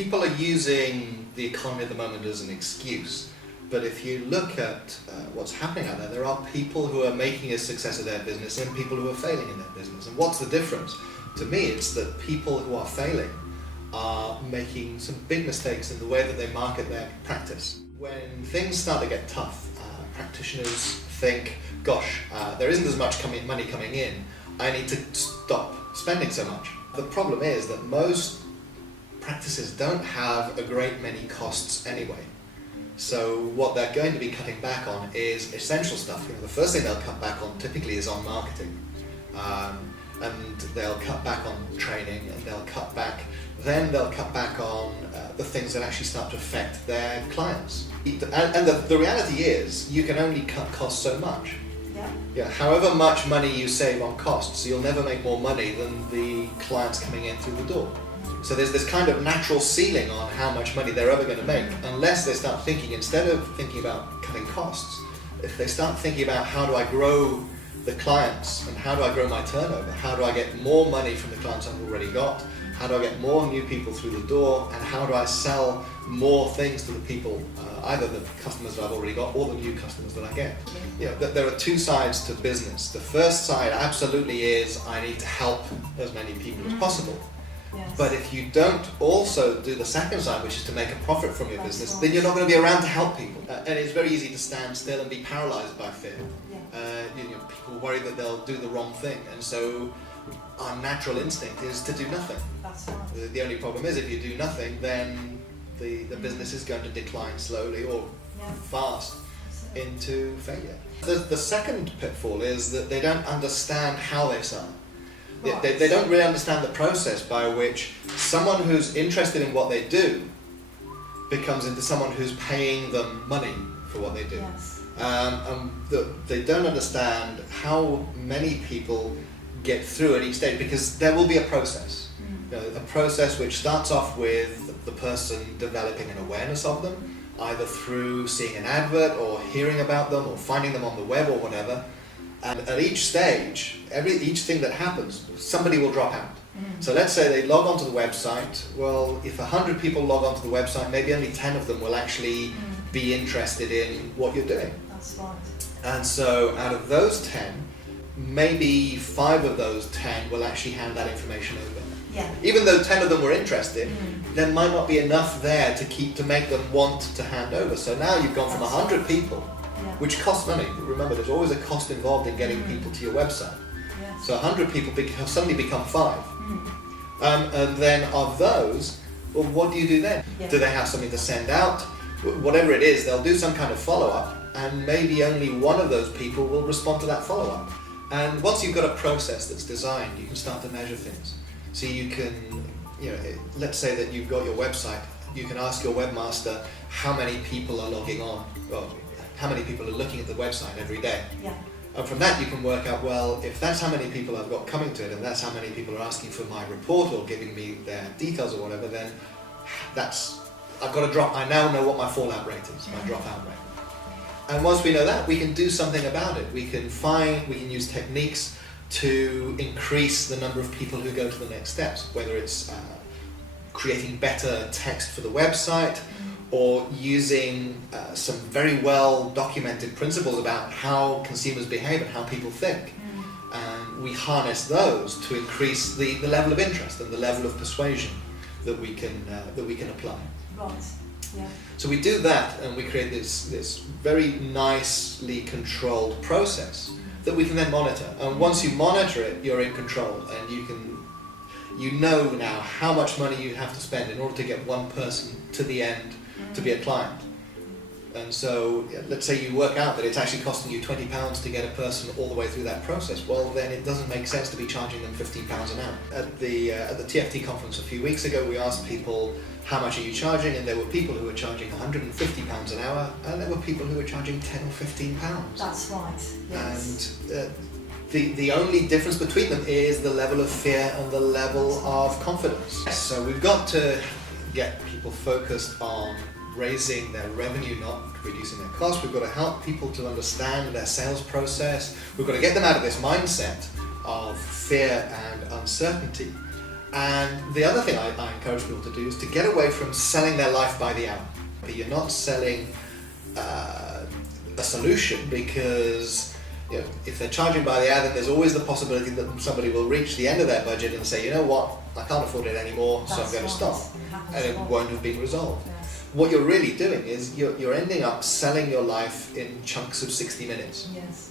people are using the economy at the moment as an excuse. But if you look at what's happening out there are people who are making a success of their business and people who are failing in their business. And what's the difference? To me, it's that people who are failing are making some big mistakes in the way that they market their practice. When things start to get tough, practitioners think, gosh, there isn't as much money coming in, I need to stop spending so much. The problem is that most practices don't have a great many costs anyway. So what they're going to be cutting back on is essential stuff. The first thing they'll cut back on typically is on marketing. And they'll cut back on training, and they'll cut back on the things that actually start to affect their clients. And the reality is, you can only cut costs so much. Yeah. However much money you save on costs, you'll never make more money than the clients coming in through the door. So there's this kind of natural ceiling on how much money they're ever going to make, unless they start thinking, instead of thinking about cutting costs, if they start thinking about how do I grow the clients and how do I grow my turnover, how do I get more money from the clients I've already got, how do I get more new people through the door, and how do I sell more things to the people, either the customers that I've already got or the new customers that I get. There are two sides to business. The first side absolutely is I need to help as many people as possible. Yes. But if you don't also do the second side, which is to make a profit from your business, then you're not going to be around to help people. And it's very easy to stand still and be paralyzed by fear. People worry that they'll do the wrong thing, and so our natural instinct is to do nothing. That's right. The only problem is, if you do nothing, then the business is going to decline slowly or fast into failure. The second pitfall is that they don't understand how they sell. They don't really understand the process by which someone who's interested in what they do becomes into someone who's paying them money for what they do. Yes. They don't understand how many people get through at each stage, because there will be a process. A process which starts off with the person developing an awareness of them, either through seeing an advert or hearing about them or finding them on the web or whatever. And at each stage, each thing that happens, somebody will drop out. So let's say they log onto the website. Well, if 100 people log onto the website, maybe only 10 of them will actually be interested in what you're doing. That's right. And so out of those 10, maybe 5 of those 10 will actually hand that information over. Yeah. Even though 10 of them were interested, there might not be enough there to make them want to hand over. So now you've gone from 100 people, which costs money. Remember, there's always a cost involved in getting people to your website. Yes. So 100 people suddenly become 5. And then of those, well, what do you do then? Yeah. Do they have something to send out? Whatever it is, they'll do some kind of follow-up, and maybe only one of those people will respond to that follow-up. And once you've got a process that's designed, you can start to measure things. So you can, let's say that you've got your website, you can ask your webmaster how many people are logging on, or how many people are looking at the website every day. Yeah. And from that you can work out, well, if that's how many people I've got coming to it, and that's how many people are asking for my report or giving me their details or whatever, then I've got to drop. I now know what my fallout rate is, my dropout rate. And once we know that, we can do something about it. We can use techniques to increase the number of people who go to the next steps, whether it's creating better text for the website, or using some very well documented principles about how consumers behave and how people think. And we harness those to increase the level of interest and the level of persuasion that we can apply. Right. Yeah. So we do that, and we create this very nicely controlled process that we can then monitor. And once you monitor it, you're in control, and you know now how much money you have to spend in order to get one person to the end to be a client. And so let's say you work out that it's actually costing you £20 to get a person all the way through that process. Well, then it doesn't make sense to be charging them £15 an hour. At the TFT conference a few weeks ago, we asked people, how much are you charging? And there were people who were charging £150 an hour, and there were people who were charging £10 or £15. That's right. Yes. And the only difference between them is the level of fear and the level of confidence. So we've got to get people focused on raising their revenue, not reducing their costs. We've got to help people to understand their sales process. We've got to get them out of this mindset of fear and uncertainty, And the other thing I encourage people to do is to get away from selling their life by the hour. You're not selling a solution, because if they're charging by the hour, then there's always the possibility that somebody will reach the end of their budget and say, you know what, I can't afford it anymore, so I'm going to stop. And it won't have been resolved. Yes. What you're really doing is you're ending up selling your life in chunks of 60 minutes. Yes.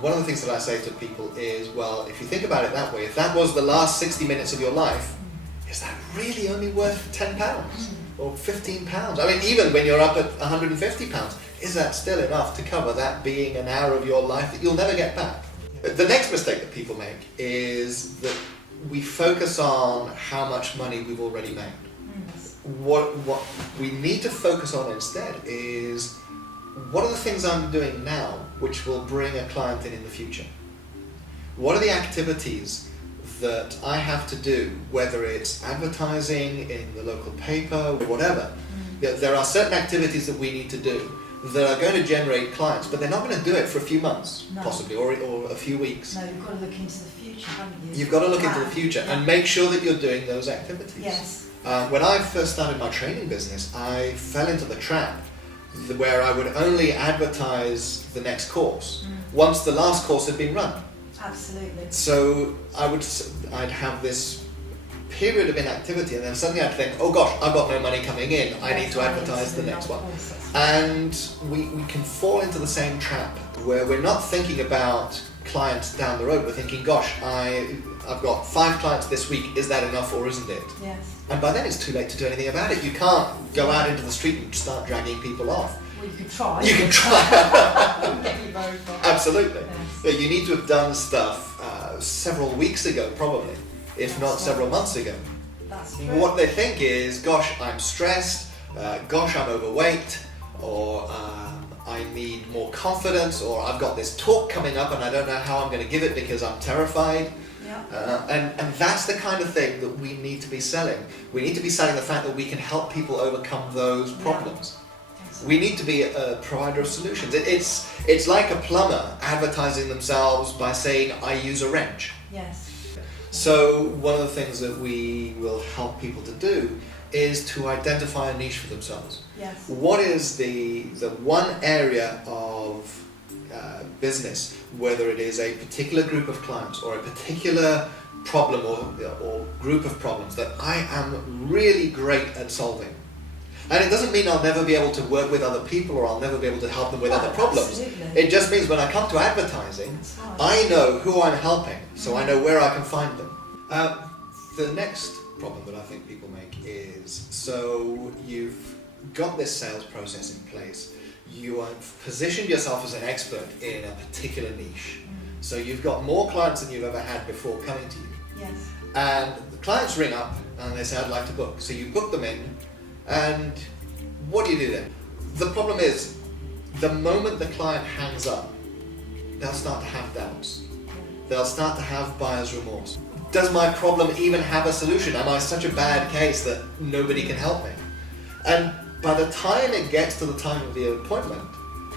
One of the things that I say to people is, well, if you think about it that way, if that was the last 60 minutes of your life, is that really only worth £10 or £15? I mean, even when you're up at £150, is that still enough to cover that being an hour of your life that you'll never get back? The next mistake that people make is that we focus on how much money we've already made. What we need to focus on instead is, what are the things I'm doing now which will bring a client in the future? What are the activities that I have to do, whether it's advertising in the local paper or whatever? There are certain activities that we need to do that are going to generate clients, but they're not going to do it for a few months, possibly, or a few weeks. No, you've got to look into the future, haven't you? You've got to look into the future and make sure that you're doing those activities. Yes. When I first started my training business, I fell into the trap where I would only advertise the next course once the last course had been run. Absolutely. So I'd have this period of inactivity, and then suddenly I'd think, oh gosh, I've got no money coming in, I need to advertise the next one. And we can fall into the same trap where we're not thinking about clients down the road, we're thinking, gosh, I've got 5 clients this week, is that enough or isn't it? Yes. And by then it's too late to do anything about it. You can't go out into the street and start dragging people off. Well, you can try. You can try. Don't get you very far. Absolutely. Yes. But you need to have done stuff several weeks ago, probably, if not several months ago. That's true. What they think is, gosh, I'm stressed, gosh, I'm overweight, or I need more confidence, or I've got this talk coming up and I don't know how I'm going to give it because I'm terrified. And that's the kind of thing that we need to be selling. We need to be selling the fact that we can help people overcome those problems. We need to be a provider of solutions. It's like a plumber advertising themselves by saying, I use a wrench. Yes. So one of the things that we will help people to do is to identify a niche for themselves. Yes. What is the one area of business, whether it is a particular group of clients or a particular problem or group of problems, that I am really great at solving? And it doesn't mean I'll never be able to work with other people or I'll never be able to help them with other problems. Absolutely. It just means when I come to advertising, I know who I'm helping, so I know where I can find them. The next problem that I think people make is, so you've got this sales process in place, you have positioned yourself as an expert in a particular niche. So you've got more clients than you've ever had before coming to you. Yes. And the clients ring up and they say, I'd like to book. So you book them in, and what do you do then? The problem is, the moment the client hangs up, they'll start to have doubts. They'll start to have buyer's remorse. Does my problem even have a solution? Am I such a bad case that nobody can help me? And by the time it gets to the time of the appointment,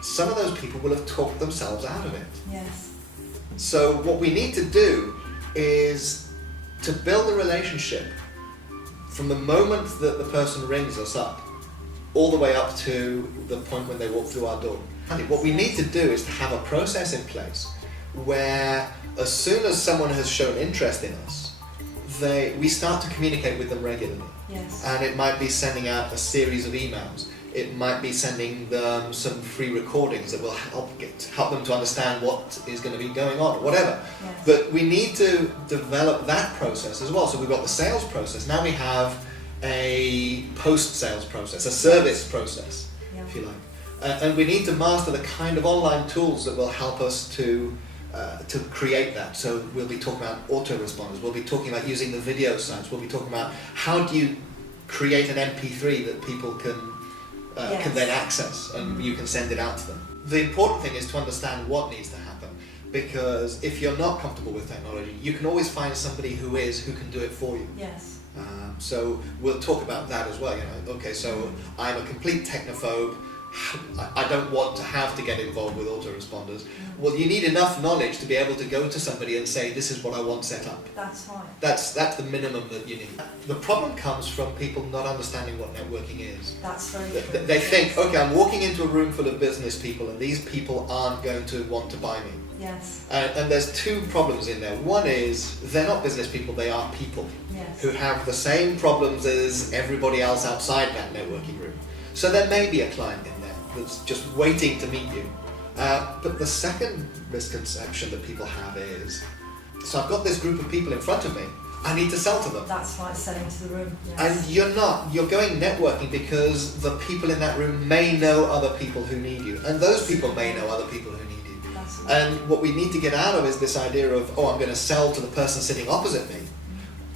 some of those people will have talked themselves out of it. Yes. So what we need to do is to build a relationship from the moment that the person rings us up, all the way up to the point when they walk through our door. What we need to do is to have a process in place where as soon as someone has shown interest in us, we start to communicate with them regularly. Yes. And it might be sending out a series of emails. It might be sending them some free recordings that will help them to understand what is going to be going on, or whatever. Yes. But we need to develop that process as well. So we've got the sales process. Now we have a post-sales process, a service process, if you like. And we need to master the kind of online tools that will help us to create that. So we'll be talking about autoresponders, we'll be talking about using the video sites, we'll be talking about how do you create an MP3 that people can then access, and you can send it out to them. The important thing is to understand what needs to happen, because if you're not comfortable with technology, you can always find somebody who can do it for you. Yes. So we'll talk about that as well. Okay, so I'm a complete technophobe. I don't want to have to get involved with autoresponders. Well, you need enough knowledge to be able to go to somebody and say, this is what I want set up. That's right. That's the minimum that you need. The problem comes from people not understanding what networking is. That's very true. They think, okay, I'm walking into a room full of business people and these people aren't going to want to buy me. Yes. And there's two problems in there. One is they're not business people, they are people Yes. who have the same problems as everybody else outside that networking room. So there may be a client in there that's just waiting to meet you. But the second misconception that people have is, so I've got this group of people in front of me, I need to sell to them. That's right, selling to the room. Yes. And you're not. You're going networking because the people in that room may know other people who need you. And those people may know other people who need you. That's right. And what we need to get out of is this idea of, oh, I'm going to sell to the person sitting opposite me.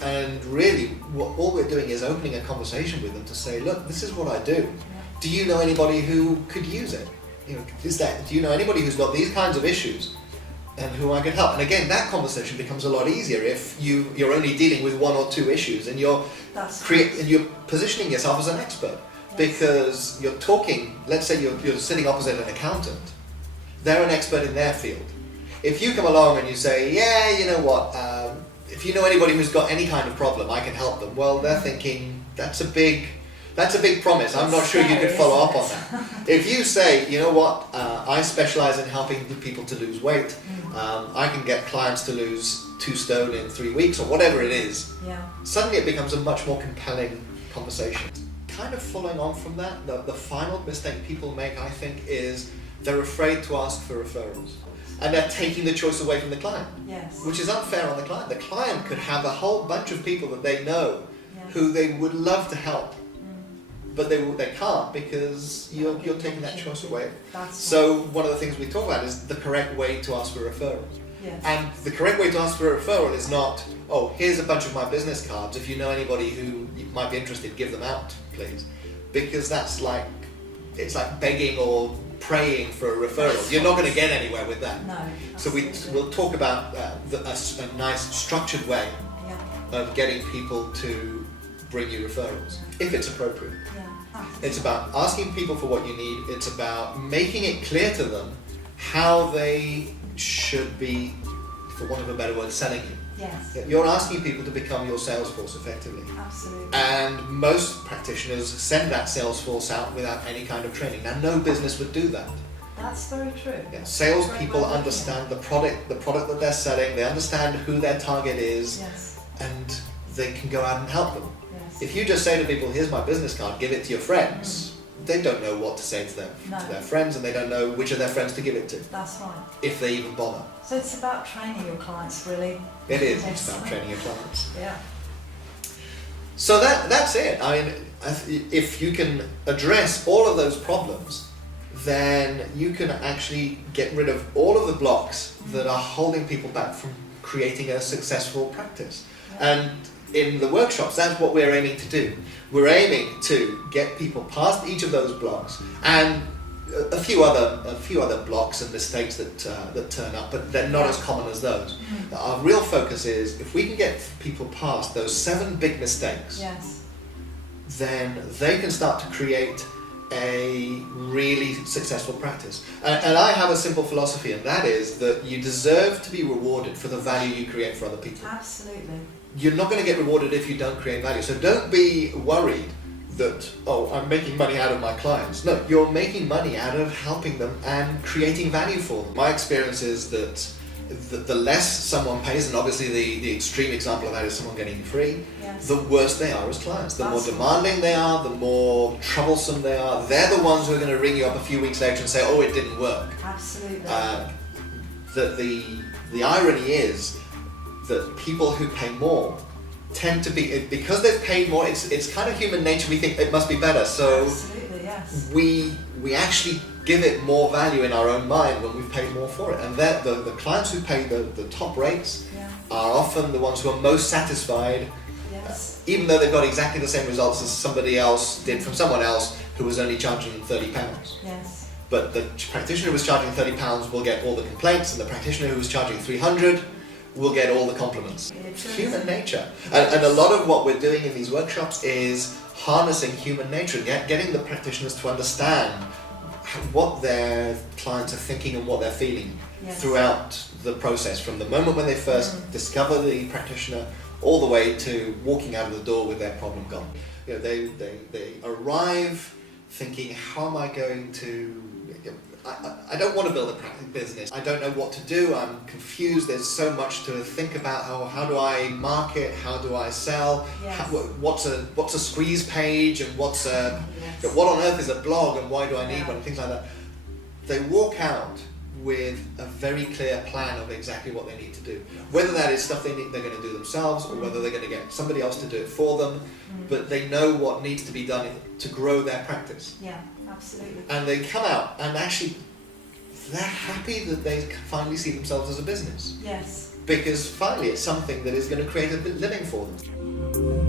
And really, all we're doing is opening a conversation with them to say, look, this is what I do. Do you know anybody who could use it? You know, do you know anybody who's got these kinds of issues and who I can help? And again, that conversation becomes a lot easier if you're only dealing with one or two issues and you're positioning yourself as an expert. Yes. Because you're talking, let's say you're sitting opposite an accountant. They're an expert in their field. If you come along and you say, yeah, you know what, if you know anybody who's got any kind of problem, I can help them. Well, they're thinking, that's a big promise. I'm not sure you could follow up on that. If you say, you know what, I specialize in helping people to lose weight. I can get clients to lose 2 stone in 3 weeks or whatever it is. Yeah. Suddenly it becomes a much more compelling conversation. Kind of following on from that, the final mistake people make, I think, is they're afraid to ask for referrals. And they're taking the choice away from the client, Yes. which is unfair on the client. The client could have a whole bunch of people that they know Yes. who they would love to help, but they can't because you're taking that choice away. That's So one of the things we talk about is the correct way to ask for referrals. Yes. And the correct way to ask for a referral is not, oh, here's a bunch of my business cards. If you know anybody who might be interested, give them out, please. Because it's like begging or praying for a referral. You're not going to get anywhere with that. No. So Absolutely. we'll talk about a nice structured way Yeah. of getting people to bring you referrals, if it's appropriate. Yeah. It's about asking people for what you need. It's about making it clear to them how they should be, for want of a better word, selling you. Yes. You're asking people to become your sales force effectively. Absolutely. And most practitioners send that sales force out without any kind of training. Now, no business would do that. That's very true. Yeah, salespeople understand the product that they're selling. They understand who their target is, Yes. and they can go out and help them. Yes. If you just say to people, "Here's my business card, give it to your friends," they don't know what to say to their friends, and they don't know which of their friends to give it to, That's right. if they even bother. So it's about training your clients, really. It is. Yes. It's about training your clients. Yeah. So that's it. I mean, if you can address all of those problems, then you can actually get rid of all of the blocks that are holding people back from creating a successful practice. Yeah. And in the workshops, that's what we're aiming to do. We're aiming to get people past each of those blocks and a few other blocks and mistakes that turn up, but they're not as common as those. Our real focus is if we can get people past those 7 big mistakes, Yes. then they can start to create a really successful practice. And I have a simple philosophy, and that is that you deserve to be rewarded for the value you create for other people. Absolutely. You're not going to get rewarded if you don't create value. So don't be worried that, oh, I'm making money out of my clients. No, you're making money out of helping them and creating value for them. My experience is that the less someone pays, and obviously the extreme example of that is someone getting free, Yes. the worse they are as clients. The more That's demanding they are, the more troublesome they are. They're the ones who are going to ring you up a few weeks later and say, oh, it didn't work. Absolutely. The irony is that people who pay more tend to be, because they've paid more, it's kind of human nature, we think it must be better. So Absolutely, yes. we actually give it more value in our own mind when we've paid more for it. And the clients who pay the top rates Yeah. are often the ones who are most satisfied, Yes. even though they've got exactly the same results as somebody else did from someone else who was only charging them £30. Yes. But the practitioner who was charging £30 will get all the complaints, and the practitioner who was charging £300 will get all the compliments. It's Human nature. And a lot of what we're doing in these workshops is harnessing human nature, getting the practitioners to understand what their clients are thinking and what they're feeling Yes. throughout the process, from the moment when they first discover the practitioner all the way to walking out of the door with their problem gone. You know, they arrive thinking, how am I going to... I don't want to build a business. I don't know what to do. I'm confused. There's so much to think about. How do I market? How do I sell? Yes. What's a squeeze page, and what Yes. on earth is a blog, and why do I need Yeah. one? Things like that. They walk out with a very clear plan of exactly what they need to do. Whether that is stuff they're going to do themselves, or whether they're going to get somebody else to do it for them, but they know what needs to be done to grow their practice. Yeah, absolutely. And they come out and actually they're happy that they finally see themselves as a business, Yes. because finally it's something that is going to create a living for them.